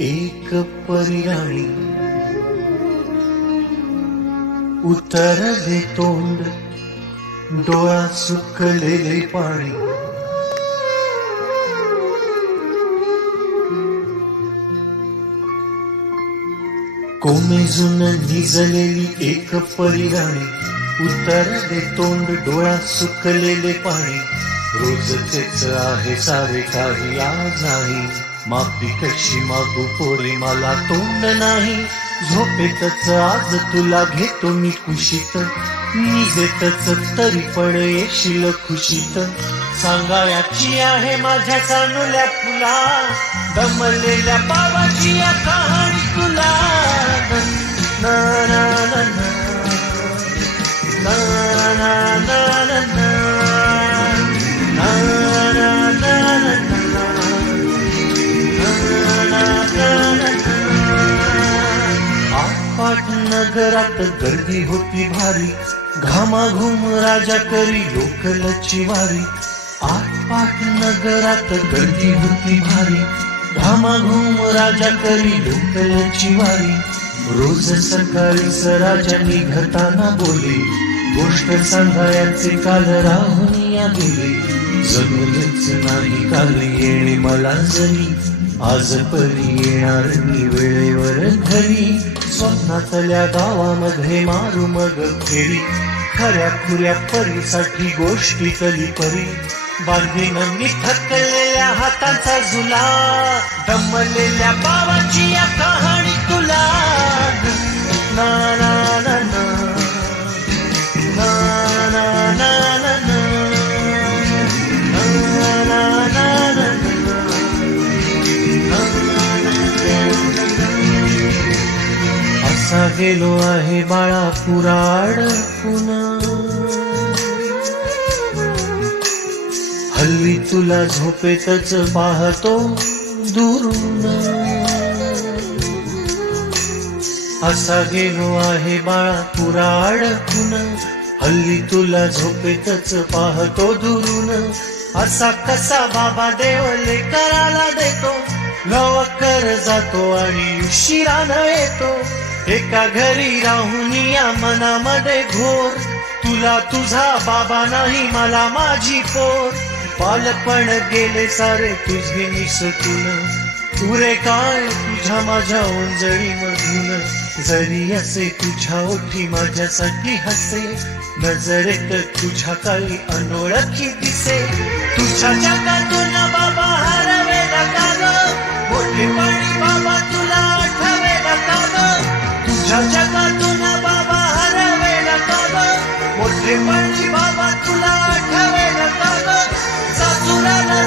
एक परिराणी उत्तर दे तोंड डोळा सुकलेले पाणी कोमेजून निजलेली एक परिराणी उत्तर दे तोंड डोळा सुकलेले पाणी रोजचेच आहे सारे काही आज नाही माफी कशी मागू पोरी मला तोंड नाही झोपेतच आज तुला घेतो मी कुशीत निजेतच तरी पण येशील खुशीत सांगायची आहे माझ्या कानुल्या फुला दमलेल्या बाबाची या कहाणी तुला ना ना ना ना ना ना ना ना नगरात गर्दी होती भारी घामाघूम राजा करी लोकलची वारी आटपाट नगरात गर्दी होती भारी घामाघूम राजा करी लोकलची वारी रोज सकाळीच राजा निघताना बोले गोष्ट सांगायचे काल राहून या गेले जमलेच नाही काल येणे मला जरी आज परी येणार मी वेळेवर घरी स्वप्नातल्या गावामध्ये मारू मग फेरी खऱ्या खुऱ्या परीसाठी गोष्टी कली परी बांधीन मी थकलेल्या हातांचा झुला दमलेल्या बाबाची या कहाणी तुला ना ना ना ना ना ना ना ना असा गेलो आहे बाळा पुराड पुन्हा हल्ली तुला झोपेतच पाहतो दुरून असा गेलो आहे बाळा पुराड पुन्हा हल्ली तुला झोपेतच पाहतो दुरून असा कसा बाबा देवले करायला देतो लवकर जातो आणि उशिरानं येतो एका घरी राहून या मनामध्ये घोर तुला तुझा बाबा नाही मला माझी पोर बालपण गेले सारे तुझे निसटून उरे काय तुझ्या माझ्या ओंजळी मधून जरी असे तुझ्या ओठी माझ्यासाठी हसे नजरेत तुझ्या काही अनोळखी दिसे तुझ्या जगातून बाबा हरवेला का ग मोठेपणी बाबा तुला आठवेला का ग तुझ्या जगातून बाबा हरवेला का ग मोठेपणी बाबा तुला आठवेला का ग सासुराला